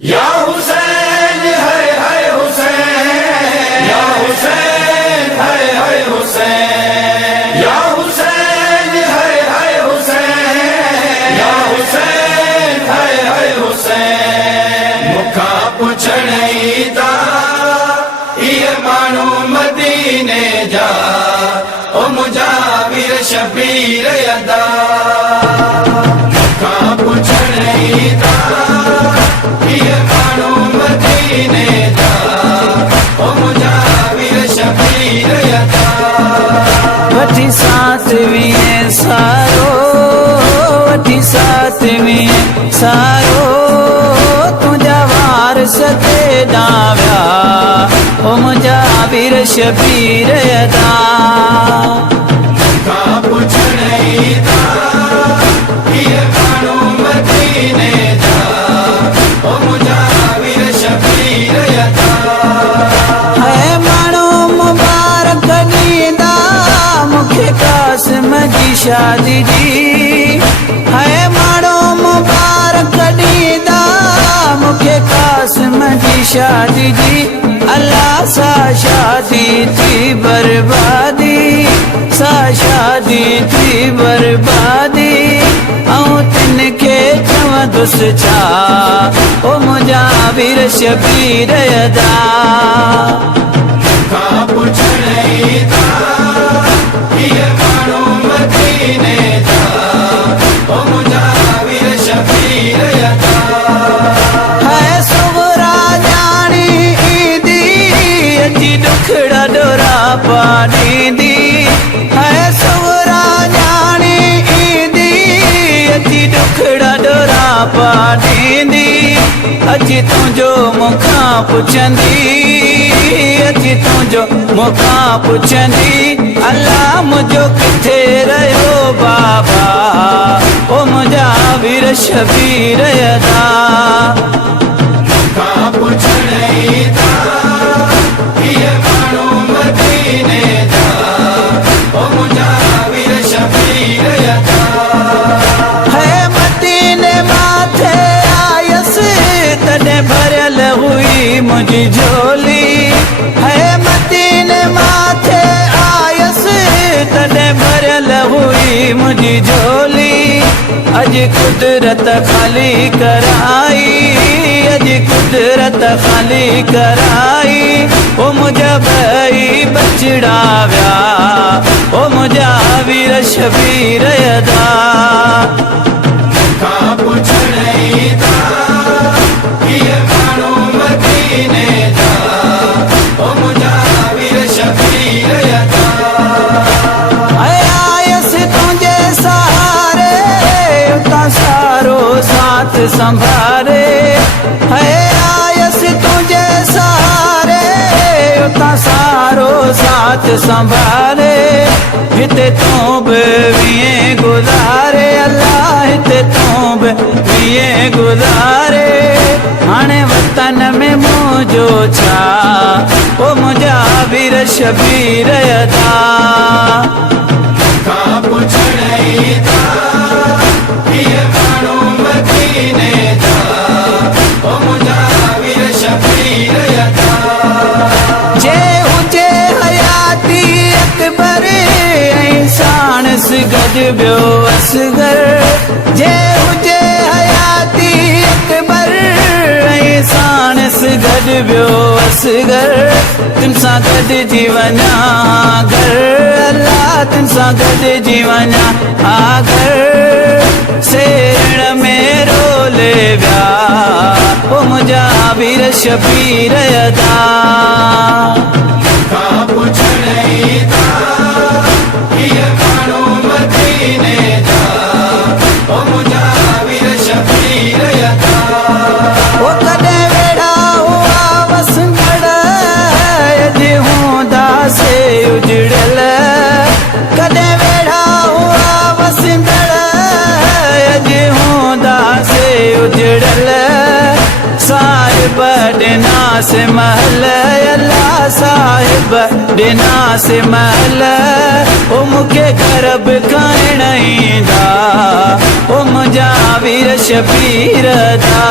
या हुसैन है हुसैन, या हुसैन है हुसैन, या हुसैन है हुसैन, या हुसैन है हुसैन। मुखा पुछणई ता ये मानू मदीने जा, ओ मुझा वीर शबीर अदा। मुखा पुछणई ता ये मानू मदीने जा, ओ मुझा वीर शबीर अदा। वठी सातवीं सारो, वठी सातवीं सारो, तुझा वारस ते डाव्या, ओ मुझा वीर शबीर अदा। मुखा पुछणई ता ये मानू मदीने जा, ओ मुझा वीर शबीर अदा। है मानो मुबारक ॾींदा मूंखे कासिम जी शादी जी। है मानो मुबारक ॾींदा मूंखे कासिम जी शादी जी। अल्लाह सा शादी थी बर्बादी, सा शादी थी बर्बादी। ऐं तिनखे चवंदुसि छा, ओ मुंहिंजा वीर शबीर अदा। मुखा पुछणई ता ये मानू मदीने जा, ओ मुझा वीर शबीर अदा। है सुवरा ॼाणी ईंदी, अची ॾुखड़ा ॾोरा पा ॾींदी। है सुवरा ॼाणी ईंदी, अची ॾुखड़ा ॾोरा पा ॾींदी। अची तुंहिंजो मूंखां पुछंदी, अची तुंहिंजो मूंखां पुछंदी। अल्लाह मुंहिंजो किथे रहियो बाबा, ओ मुंहिंजा वीर शबीर अदा। मुखा पुछणई ता ये मानू मदीने जा, ओ मुझा वीर शबीर अदा। है मदीने माथे आयसि तॾहिं भरियल हुई मुंहिंजी झोली। है मदीने माथे आयसि तॾहिं भरियल हुई मुंहिंजी झोली। अॼु कुदरत ख़ाली कराई, अॼु कुदरत ख़ाली कराई। ओ मुंहिंजा ॿई बचड़ा विया, ओ मुंहिंजा वीर शबीर अदा। मुखा पुछणई ता ये मानू मदीने जा, ओ मुझा वीर शबीर अदा। आयसि तुंहिंजे सहारे, उतां सारो साथ संभारे। है आयसि तुंहिंजे सहारे, उतां सारो साथ संभारे। हिते तूं बि वीहें गुज़ारे, अल्लाह हिते तूं बि वीहें गुज़ारे। हाणे वतन में मुंहिंजो छा, ओ मुंहिंजा वीर शबीर अदा। मुखा पुछणई ता ये मानू मदीने जा, ओ मुझा वीर शबीर अदा। जे हुजे हयाती अकबर, ऐं साणस गॾु ॿियो असगर। जे हुजे हयाती अकबर, ऐं साणस गॾु ॿियो असगर। तिन सां गॾिजी वञा घर, अल्लाह तिन सां गॾिजी वञा घर। सेण में रोले विया, ओ मुंहिंजा वीर शबीर अदा। मुखा पुछणई ता ये मानू मदीने जा, ओ मुझा वीर शबीर अदा। ओ कॾहिं वेड़ा हुआ वसंगड़, अॼु हूंदासे उजड़ियल। कॾहिं वेड़ा हुआ वसंगड़, अॼु हूंदासे उजड़ियल। साहिब ॾिनासे महल, अल्लाह साहिब ॾिनासे महल। ओ मूंखे घर बि खाइण ईंदा, ओ मुंहिंजा वीर शबीर दा।